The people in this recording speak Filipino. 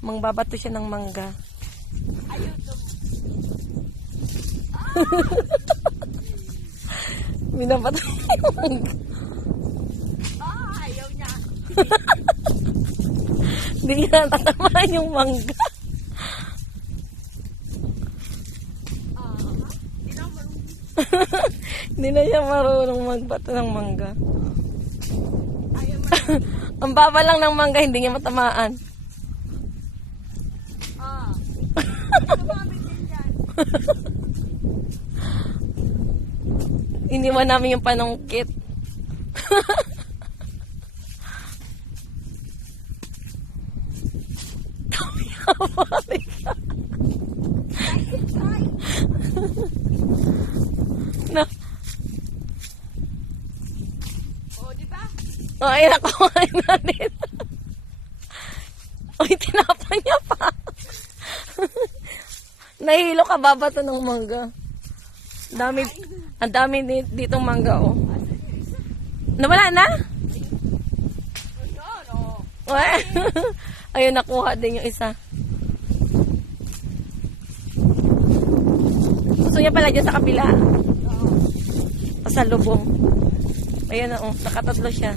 Mangbabato siya ng mangga. Ayaw to. Binabato niya yung mangga. Ayaw niya. Hindi niya natatamaan yung mangga. Hindi na marunong. Hindi na siya marunong magbato ng mangga. Ayaw mo. Ang baba lang ng mangga, hindi niya matamaan. Tumamit din yan. Iniwan namin yung panungkit. Na. Di ba? Ay, nakuha na din. Uy, tinapon niya pa. Nahihilo ka, babato ng mangga. Ang dami ditong mangga, oh. Nawala na? Ayun, nakuha din yung isa. Gusto niya pala dyan sa kabila. Pasalubong. Ayun na, oh. Nakatatlo siya.